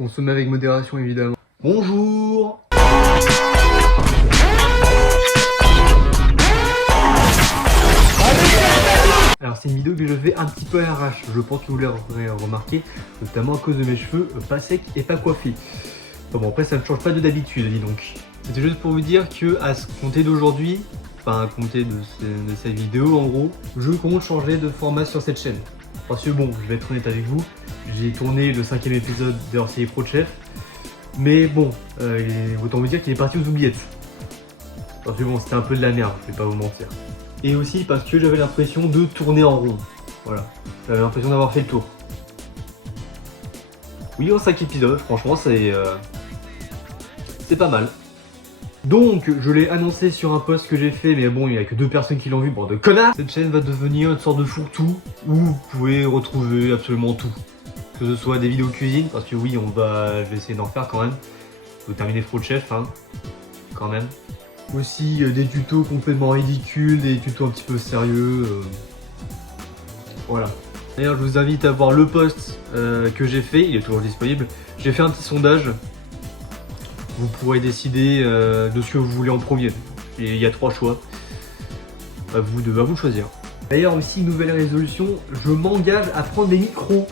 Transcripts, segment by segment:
Consommez avec modération évidemment. Bonjour. Alors c'est une vidéo que je fais un petit peu à l'arrache, je pense que vous l'aurez remarqué, notamment à cause de mes cheveux pas secs et pas coiffés. Bon après ça ne change pas de d'habitude, dis donc. C'était juste pour vous dire que à compter d'aujourd'hui, enfin à compter de cette vidéo en gros, je compte changer de format sur cette chaîne. Parce que bon, je vais être honnête avec vous, j'ai tourné le 5e épisode de hors-série Pro Chef, mais bon, autant vous dire qu'il est parti aux oubliettes. Parce que bon, c'était un peu de la merde, je vais pas vous mentir. Et aussi parce que j'avais l'impression de tourner en rond. Voilà, j'avais l'impression d'avoir fait le tour. Oui, en 5 épisodes, franchement, c'est pas mal. Donc, je l'ai annoncé sur un post que j'ai fait, mais bon, il n'y a que 2 personnes qui l'ont vu, bande de connards. Cette chaîne va devenir une sorte de fourre-tout où vous pouvez retrouver absolument tout. Que ce soit des vidéos cuisine, parce que oui, je vais essayer d'en faire quand même. Faut terminer Pro Chef, hein, quand même. Aussi des tutos complètement ridicules, des tutos un petit peu sérieux. Voilà. D'ailleurs, je vous invite à voir le post que j'ai fait, il est toujours disponible. J'ai fait un petit sondage. Vous pourrez décider de ce que vous voulez en premier. Et il y a 3 choix. À vous de choisir. D'ailleurs aussi, nouvelle résolution, je m'engage à prendre des micros.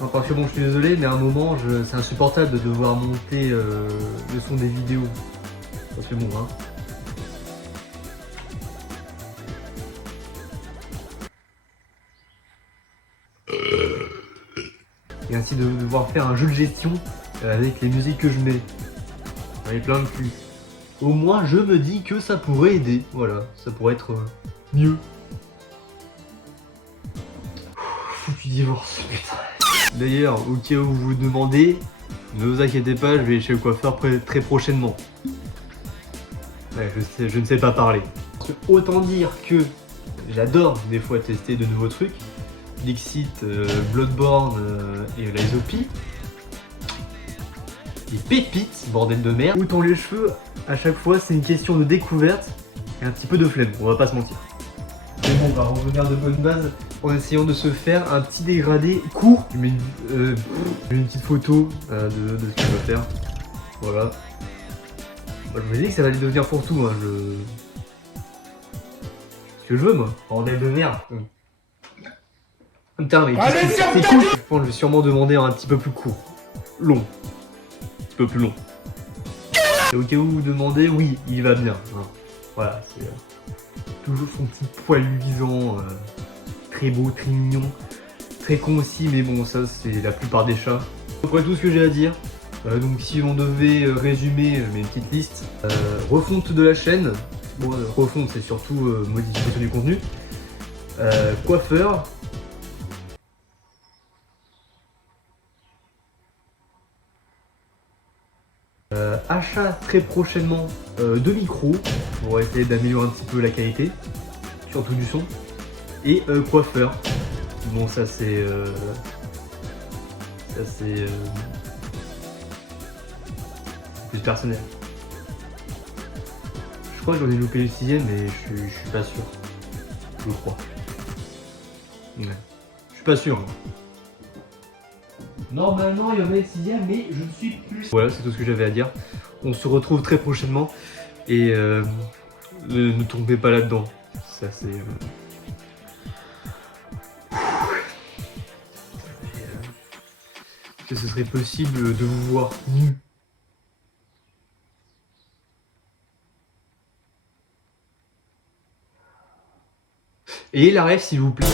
Enfin, parce que bon, je suis désolé, mais à un moment, c'est insupportable de devoir monter le son des vidéos. Parce que bon, hein. Et ainsi de devoir faire un jeu de gestion avec les musiques que je mets. J'en ai plein de plus. Au moins, je me dis que ça pourrait aider. Voilà, ça pourrait être mieux. Foutu divorce, putain. D'ailleurs, au cas où vous vous demandez, ne vous inquiétez pas, je vais chez le coiffeur très prochainement. Ouais, je ne sais pas parler. Autant dire que j'adore des fois tester de nouveaux trucs. Dixit, Bloodborne et la Isopie. Des pépites, bordel de merde. Autant les cheveux, à chaque fois, c'est une question de découverte et un petit peu de flemme, on va pas se mentir. Mais bon, on va revenir de bonne base en essayant de se faire un petit dégradé court. Je mets une petite photo de ce qu'il va faire. Voilà. Moi, je vous ai dit que ça va devenir pour tout. Hein. Ce que je veux, moi. Bordel de merde. Putain, mais c'est cool. Je pense que je vais sûrement demander un petit peu plus court. Long. Un petit peu plus long. Et au cas où vous demandez, oui, il va bien. Hein. Voilà, c'est toujours son petit poil luisant, très beau, très mignon, très con aussi, mais bon, ça c'est la plupart des chats. Après tout ce que j'ai à dire, donc si on devait résumer mes petites listes, refonte de la chaîne, bon, refonte c'est surtout modification du contenu, coiffeur, achat très prochainement de micros pour essayer d'améliorer un petit peu la qualité, surtout du son, et coiffeur. Bon, ça c'est plus personnel. Je crois que j'en ai loupé le 6e, mais je suis pas sûr. Je crois. Ouais. Je suis pas sûr. Hein. Normalement, il y en a le 6e, mais je ne suis plus. Voilà, c'est tout ce que j'avais à dire. On se retrouve très prochainement. Et ne tombez pas là-dedans. Ça, c'est... que ce serait possible de vous voir nu. Et la ref, s'il vous plaît.